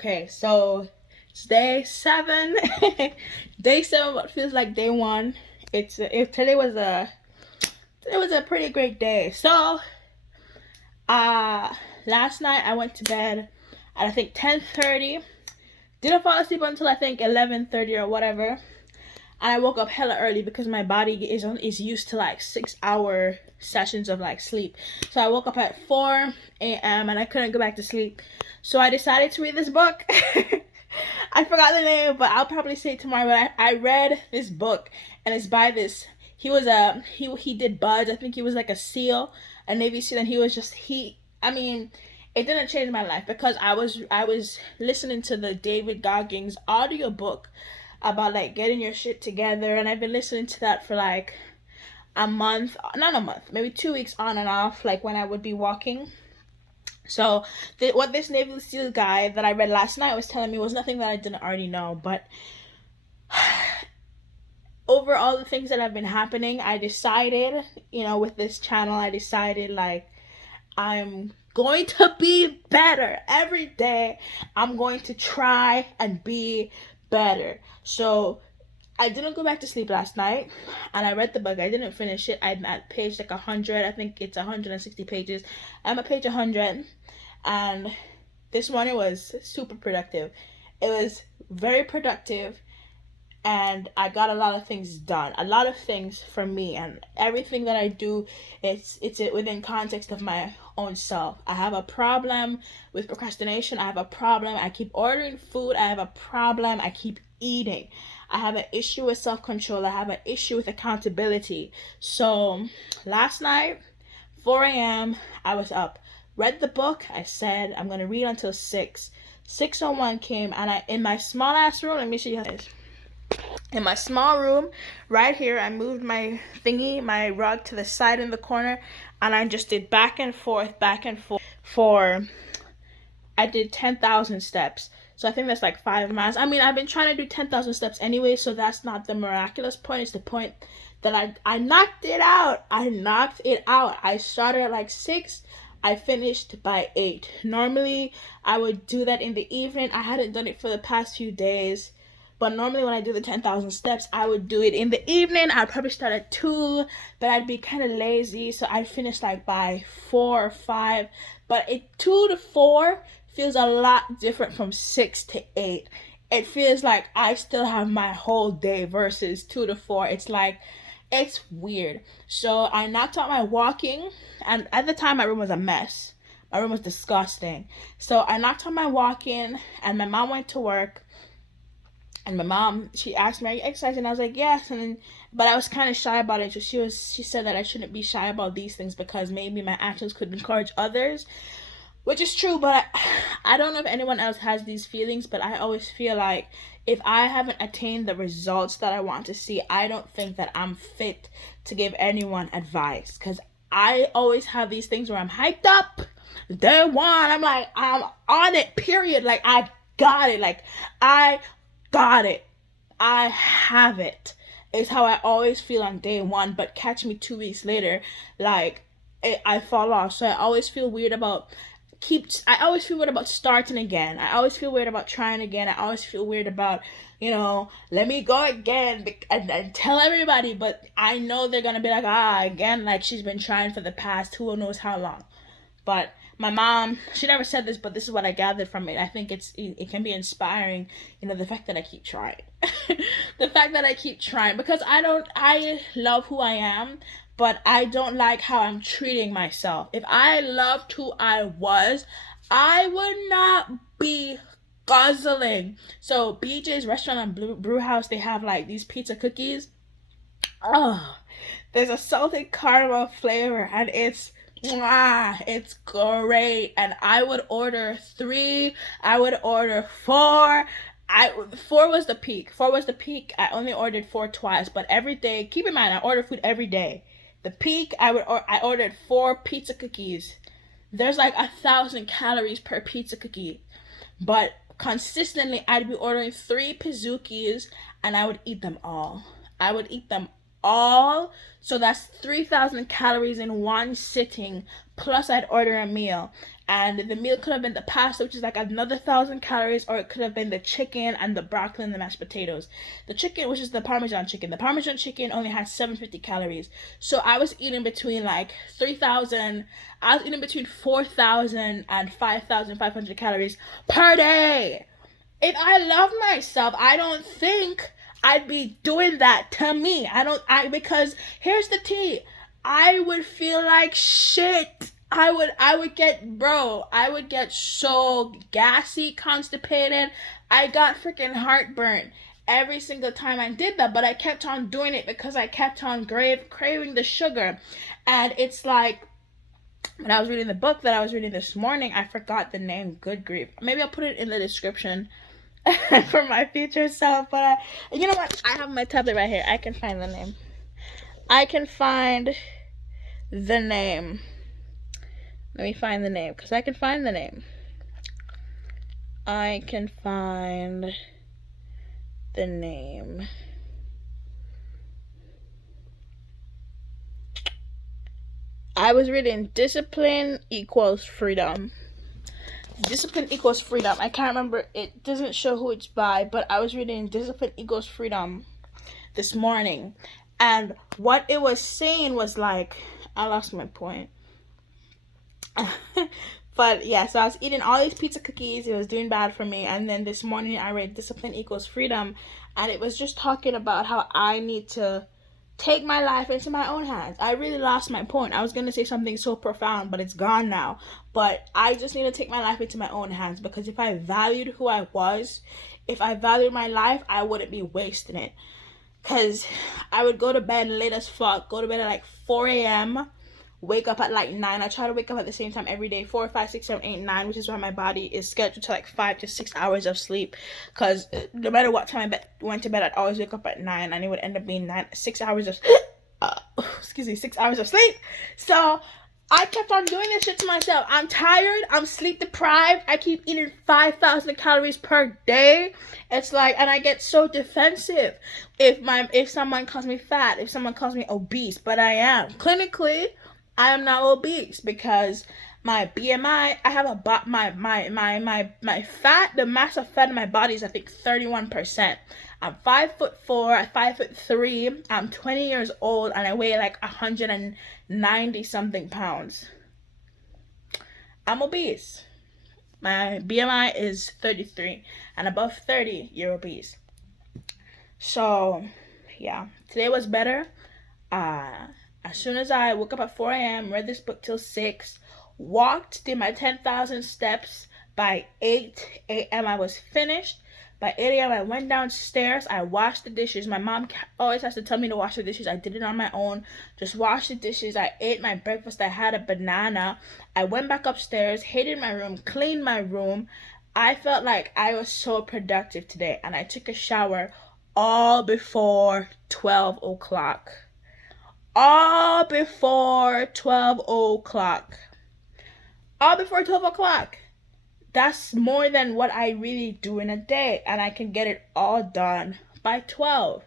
Okay, so it's day 7. Day 7, what feels like day 1. Today was a pretty great day. So, uh, last night I went to bed at I think 10:30. Didn't fall asleep until I think 11:30 or whatever. And I woke up hella early because my body is used to like 6-hour sessions of like sleep. So I woke up at 4 a.m. and I couldn't go back to sleep. So I decided to read this book. I forgot the name, but I'll probably say it tomorrow. But I read this book, and it's by this. He did Buds. I think he was like a SEAL, a Navy SEAL, and he was just he. I mean, it didn't change my life because I was listening to the David Goggins audiobook about like getting your shit together, and I've been listening to that for like a month, not a month, maybe 2 weeks on and off, like when I would be walking. So what this Navy SEAL guy that I read last night was telling me was nothing that I didn't already know. But over all the things that have been happening, I decided, with this channel, I decided like I'm going to be better every day. I'm going to try and be better. So I didn't go back to sleep last night, and I read the book. I didn't finish it. I'm at page like 100. I think it's 160 pages. I'm at page 100, and this morning was super productive. It was very productive, and I got a lot of things done. A lot of things for me, and everything that I do, it's within context of my own self. I have a problem with procrastination. I have a problem. I keep ordering food. I have a problem. I keep eating. I have an issue with self-control. I have an issue with accountability. So last night, 4 a.m., I was up, read the book. I said I'm gonna read until 6. 6:01 came, and I in my small ass room. Let me show you how it is. In my small room right here, I moved my rug to the side in the corner, and I just did back and forth I did 10,000 steps. So I think that's like 5 miles. I mean, I've been trying to do 10,000 steps anyway, so that's not the miraculous point. It's the point that I knocked it out. I started at like 6. I finished by 8. Normally, I would do that in the evening. I hadn't done it for the past few days. But normally when I do the 10,000 steps, I would do it in the evening. I'd probably start at 2, but I'd be kind of lazy. So I'd finish like by 4 or 5. But 2 to 4 feels a lot different from 6 to 8. It feels like I still have my whole day versus 2 to 4. It's weird. So I knocked out my walking, and at the time my room was a mess. My room was disgusting. So I knocked out my walking, and my mom went to work. And my mom, she asked me, "Are you exercising?" I was like, "Yes." But I was kind of shy about it. So she said that I shouldn't be shy about these things because maybe my actions could encourage others, which is true. But I don't know if anyone else has these feelings, but I always feel like if I haven't attained the results that I want to see, I don't think that I'm fit to give anyone advice. Because I always have these things where I'm hyped up. Day 1, I'm like, I'm on it, period. Like, I got it. Like, I got it. I have it. Is how I always feel on day 1, but catch me 2 weeks later, like I fall off. So I always feel weird about starting again. I always feel weird about trying again. I always feel weird about, let me go again and tell everybody, but I know they're gonna be like, again, like she's been trying for the past who knows how long. But my mom, she never said this, but this is what I gathered from it. I think it can be inspiring, the fact that I keep trying. The fact that I keep trying, because I love who I am, but I don't like how I'm treating myself. If I loved who I was, I would not be guzzling. So BJ's restaurant on Brew House, they have like these pizza cookies. Oh, there's a salted caramel flavor, and it's great. And I would order 3. I would order 4. 4 was the peak. I only ordered 4 twice, but every day. Keep in mind, I order food every day. The peak, I ordered 4 pizza cookies. There's like 1,000 calories per pizza cookie, but consistently I'd be ordering 3 Pizookies, and I would eat them all. So that's 3,000 calories in one sitting, plus I'd order a meal. And the meal could have been the pasta, which is like another 1,000 calories, or it could have been the chicken and the broccoli and the mashed potatoes. The chicken, which is the Parmesan chicken only has 750 calories. So I was eating between like 3,000, I was eating between 4,000 and 5,500 calories per day. If I love myself, I don't think I'd be doing that to me. Because here's the tea. I would feel like shit. I would get so gassy, constipated. I got freaking heartburn every single time I did that, but I kept on doing it because I kept on craving the sugar. And it's like, when I was reading the book that I was reading this morning, I forgot the name. Good grief. Maybe I'll put it in the description for my future self. But you know what? I have my tablet right here. I can find the name. I can find the name. Let me find the name, because I can find the name. I can find the name. I was reading Discipline Equals Freedom. Discipline Equals Freedom. I can't remember. It doesn't show who it's by, but I was reading Discipline Equals Freedom this morning. And what it was saying was like, I lost my point. But yeah, so I was eating all these pizza cookies. It was doing bad for me. And then this morning I read Discipline Equals Freedom. And it was just talking about how I need to take my life into my own hands. I really lost my point. I was going to say something so profound, but it's gone now. But I just need to take my life into my own hands, because if I valued who I was, if I valued my life, I wouldn't be wasting it. Because I would go to bed late as fuck, go to bed at like 4 a.m., wake up at like 9. I try to wake up at the same time every day, 4, 5, 6, 7, 8, 9, which is why my body is scheduled to like 5 to 6 hours of sleep. Because no matter what time I went to bed, I'd always wake up at 9, and it would end up being 6 hours of 6 hours of sleep. So I kept on doing this shit to myself. I'm tired. I'm sleep deprived. I keep eating 5,000 calories per day. It's like, and I get so defensive if someone calls me fat, if someone calls me obese, but I am clinically. I am not obese, because my BMI, I have my fat, the mass of fat in my body is I think 31%. I'm 5'4", 5'3". I'm 20 years old, and I weigh like 190 something pounds. I'm obese. My BMI is 33, and above 30, you're obese. So yeah, today was better. As soon as I woke up at 4 a.m., read this book till 6, walked, did my 10,000 steps. By 8 a.m. I was finished. By 8 a.m. I went downstairs. I washed the dishes. My mom always has to tell me to wash the dishes. I did it on my own. Just washed the dishes. I ate my breakfast. I had a banana. I went back upstairs, hated my room, cleaned my room. I felt like I was so productive today. And I took a shower all before 12 o'clock. All before 12 o'clock. All before 12 o'clock. That's more than what I really do in a day. And I can get it all done by 12.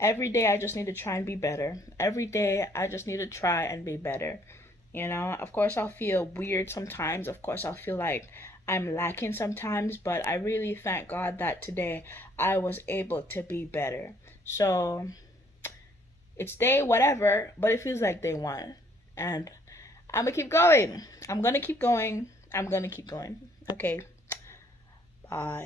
Every day I just need to try and be better. Every day I just need to try and be better. You know, of course I'll feel weird sometimes. Of course I'll feel like I'm lacking sometimes, but I really thank God that today I was able to be better. So it's day whatever, but it feels like day one. And I'm gonna keep going. I'm gonna keep going. I'm gonna keep going. Okay. Bye.